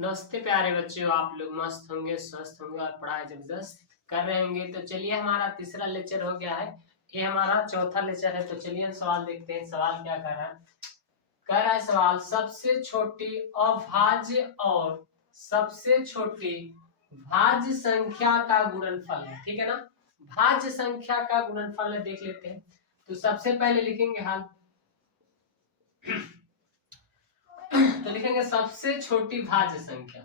नमस्ते प्यारे बच्चों, आप लोग मस्त होंगे, स्वस्थ होंगे और पढ़ाई जबरदस्त कर रहे होंगे। तो चलिए, हमारा तीसरा लेक्चर हो गया है। ये हमारा चौथा लेक्चर है। तो चलिए हम सवाल देखते हैं। सवाल क्या कर रहा है? कह रहा है सवाल, सबसे छोटी अभाज्य और सबसे छोटी भाज्य संख्या का गुणनफल है। ठीक है ना? भाज्य संख्या का गुणनफल है, देख लेते हैं। तो सबसे पहले लिखेंगे हाल तो लिखेंगे सबसे छोटी भाज्य संख्या।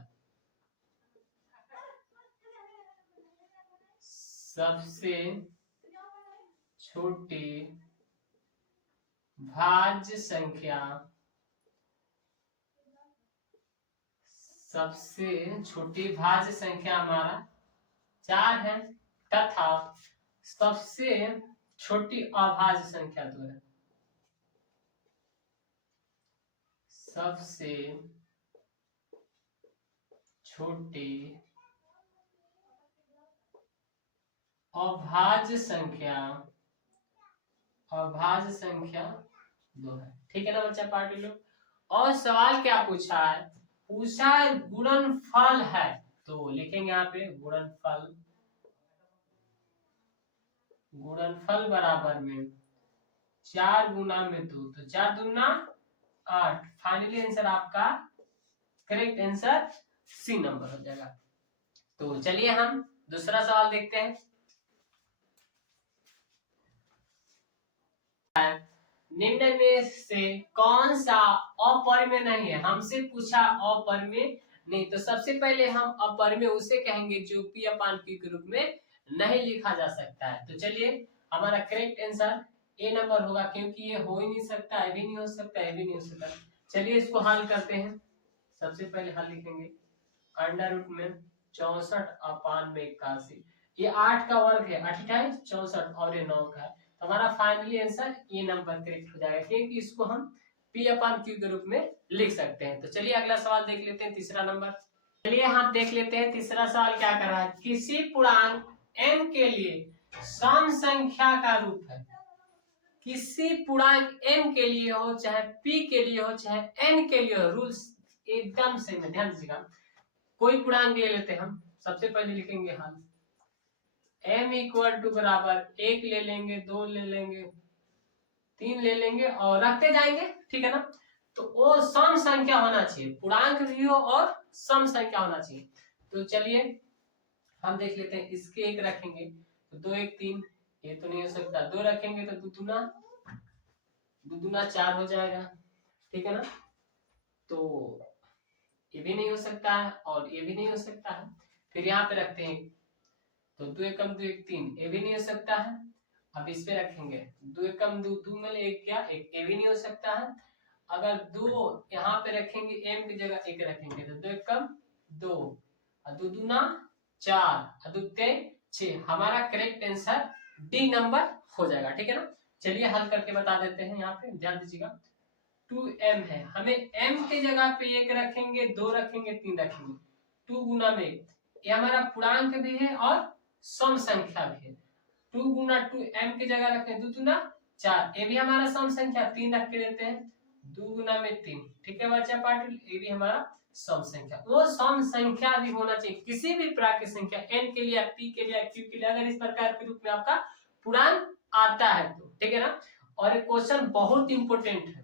सबसे छोटी भाज्य संख्या, सबसे छोटी भाज्य संख्या हमारा 4 है तथा सबसे छोटी अभाज्य संख्या 2 है। सबसे छोटी अभाज्य संख्या 2 है। ठीक है ना बच्चा पार्टी लोग? और सवाल क्या पूछा है? पूछा है गुणनफल है। तो लिखेंगे यहाँ पे गुणनफल बराबर में 4 गुना में 2, तो 4 दूना 8। फाइनली आंसर आपका करेक्ट आंसर सी नंबर हो जाएगा। तो चलिए हम दूसरा सवाल देखते हैं। निम्न में से कौन सा अपरिमेय नहीं है? हमसे पूछा अपरिमेय नहीं, तो सबसे पहले हम अपरिमेय उसे कहेंगे जो पी अपान क्यू के रूप में नहीं लिखा जा सकता है। तो चलिए, हमारा करेक्ट आंसर ए नंबर होगा, क्योंकि ये हो ही नहीं सकता, ये भी नहीं हो सकता, ये भी नहीं हो सकता। चलिए इसको हल करते हैं। सबसे पहले हल लिखेंगे अंडर रूट में 64 अपान में 81। ये 8 का वर्ग है, 28 64 और ये 9 का है। तो हमारा फाइनली आंसर ये नंबर करेक्ट हो जाएगा, क्योंकि इसको हम पी अपान क्यू के रूप में लिख सकते हैं। तो चलिए अगला सवाल देख लेते हैं, तीसरा नंबर। चलिए हम देख लेते हैं तीसरा सवाल क्या कर रहा है। किसी पूर्णांक m के लिए सम संख्या का रूप है। किसी पूर्णांक m के लिए हो, चाहे p के लिए हो, चाहे n के लिए हो, रूल्स एकदम सही में ध्यान दीजिएगा। कोई पूर्णांक ले लेते हैं हम। सबसे पहले लिखेंगे हम m इक्वल टू बराबर 1 ले लेंगे, 2 ले लेंगे, 3 ले लेंगे और रखते जाएंगे। ठीक है ना? तो वो सम संख्या होना चाहिए, पूर्णांक भी हो और सम संख्या होना चाहिए। तो चलिए हम देख लेते हैं। इसके 1 रखेंगे तो 2 1 3, ये तो नहीं हो सकता। 2 रखेंगे तो 2 दूना 4 हो जाएगा। ठीक है ना? तो ये भी नहीं हो सकता है और ये भी नहीं हो सकता है। फिर यहाँ पे रखते हैं तो 2 एकम 2 1 3, ये भी नहीं हो सकता है। अब इस पे रखेंगे 2 एकम 2 2 में 1 क्या 1, ये भी नहीं हो सकता है। अगर 2 यहाँ पे रखेंगे m की जगह 1 रखेंगे तो 2 एकम 2 और 2 दूना 4 और 2 6। हमारा करेक्ट आंसर डी नंबर हो जाएगा। ठीक है ना? चलिए हल करके बता देते हैं। यहाँ पे ध्यान दीजिएगा, 2m है, हमें m की जगह पे 1 रखेंगे, 2 रखेंगे, 3 रखेंगे। 2 गुना में 1, ये हमारा पूर्णांक भी है और सम संख्या भी है। 2 गुना 2 m की जगह रखें 2 दूना 4, ये भी हमारा सम संख्या, 3 रख के देते हैं। 2 गुना में 3। ठीक है बच्चा पाटिल, ये भी हमारा सम संख्या। वो सम संख्या भी होना चाहिए किसी भी प्रकार की संख्या, n के लिए, p के लिए, q के लिए, अगर इस प्रकार के रूप में आपका पूर्णांक आता है तो। ठीक है ना? और एक क्वेश्चन बहुत इंपोर्टेंट है,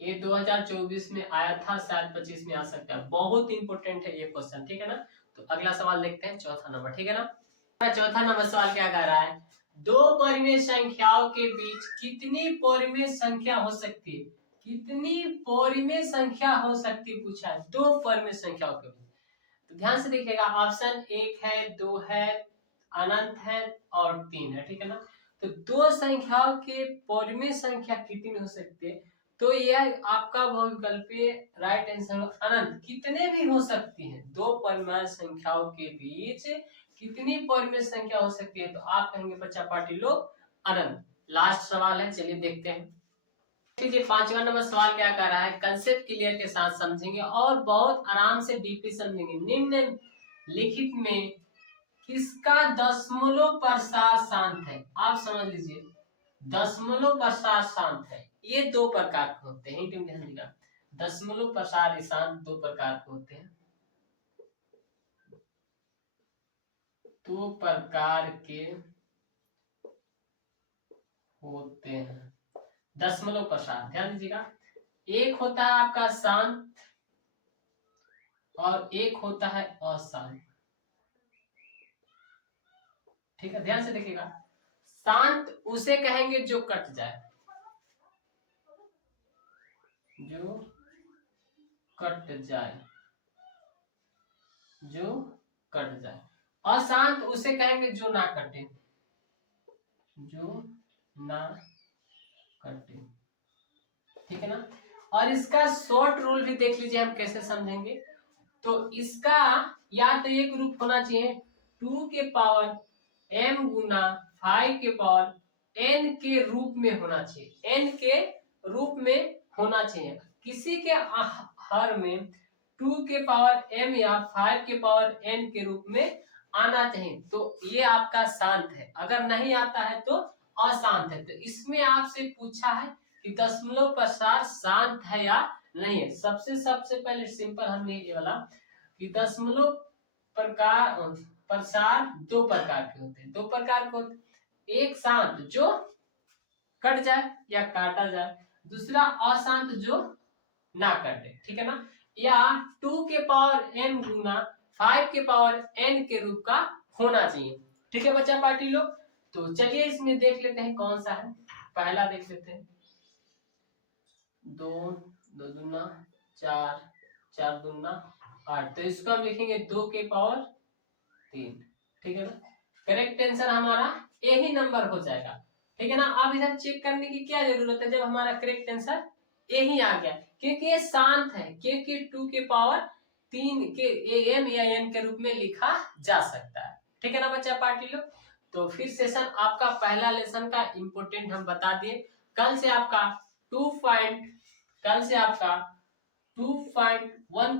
ये 2024 में आया था, शायद 25 में आ सकता है। बहुत इंपोर्टेंट है ये क्वेश्चन। ठीक है ना? तो अगला सवाल देखते हैं, चौथा नंबर। ठीक है ना? चौथा नंबर सवाल क्या कह रहा है? दो परिमेय संख्याओं के बीच कितनी परिमेय संख्या हो सकती है? कितनी परिमेय संख्या हो सकती है पूछा है, दो परिमेय संख्याओं के बीच। तो ध्यान से देखिएगा, ऑप्शन 1 है, 2 है, अनंत है और 3 है। ठीक है ना? तो दो संख्याओं के परिमेय संख्या कितनी हो सकती है? तो यह आपका बहुविकल्पीय राइट आंसर अनंत। कितने भी हो सकती है, दो परिमेय संख्याओं के बीच कितनी परिमेय संख्या हो सकती है? तो आप कहेंगे बच्चा पार्टी लोग अनंत। लास्ट सवाल है, चलिए देखते हैं। देखिए 5वां नंबर सवाल क्या कर रहा है, कंसेप्ट क्लियर के साथ समझेंगे और बहुत आराम से डीपली समझेंगे। निम्न लिखित में किसका दशमलव प्रसार शांत है? आप समझ लीजिए, दशमलव प्रसार शांत है। ये दो प्रकार के होते हैं, ध्यान दीजिएगा। दशमलव प्रसार ईशान दो प्रकार के होते हैं, दो प्रकार के होते हैं दशमलव प्रसार। ध्यान दीजिएगा, एक होता है आपका शांत और एक होता है अशांत। ठीक है, ध्यान से देखिएगा। शांत उसे कहेंगे जो कट जाए, जो कट जाए, जो कट जाए। अशांत उसे कहेंगे जो ना कटे, जो ना कटे। ठीक है ना। और इसका शॉर्ट रूल भी देख लीजिए, हम कैसे समझेंगे। तो इसका या तो एक रूप होना चाहिए 2 के पावर m गुना 5 के पावर n के रूप में होना चाहिए, n के रूप में होना चाहिए। किसी के हर में 2 के पावर m या 5 के पावर n के रूप में आना चाहिए, तो ये आपका शांत है। अगर नहीं आता है तो अशांत है। तो इसमें आपसे पूछा है कि दशमलव प्रसार शांत है या नहीं है। सबसे पहले सिंपल हमने ये वाला कि दशमलव प्रसार दो प्रकार के होते हैं, दो प्रकार के होते हैं। एक शांत जो कट जाए या काटा जाए, दूसरा अशांत जो ना कटे। ठीक है ना। या 2 के पावर m गुना 5 के पावर n के रूप का होना चाहिए। ठीक है बच्चा पार्टी लोग। तो चलिए इसमें देख लेते हैं कौन सा है। पहला देख लेते हैं, 2 2 दूना 4 4 दूना 8। तो इसको हम लिखेंगे 2 के पावर 3। ठीक है ना। करेक्ट आंसर हमारा यही नंबर हो जाएगा। ठीक है ना। अब इधर चेक करने की क्या जरूरत है, जब हमारा करेक्ट आंसर यही आ गया, क्योंकि ये शांत है, क्योंकि 2 के पावर 3 के m या n के रूप में लिखा जा सकता है। ठीक है ना बच्चा पार्टी लोग। तो फिर सेशन आपका पहला लेसन का इंपोर्टेंट हम बता दिए। कल से आपका 2.1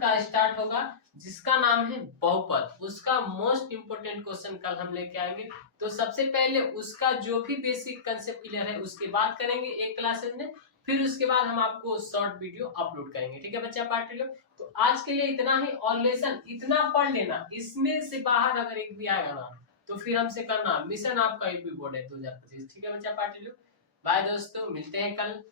का स्टार्ट होगा, जिसका नाम है बहुपद। उसका मोस्ट इंपोर्टेंट क्वेश्चन कल हम लेके आएंगे। तो सबसे पहले उसका जो भी बेसिक कंसेप्ट क्लियर है उसके बाद करेंगे एक क्लासेस में, फिर उसके बाद हम आपको शॉर्ट वीडियो अपलोड करेंगे। ठीक है बच्चा पार्टी लोग। तो आज के लिए इतना ही, और लेसन इतना पढ़ लेना, इसमें से बाहर अगर एक भी आएगा ना तो फिर हमसे करना, मिशन आपका यूपी बोर्ड है 2025। ठीक है बच्चा पार्टी लोग। बाय दोस्तों, मिलते हैं कल।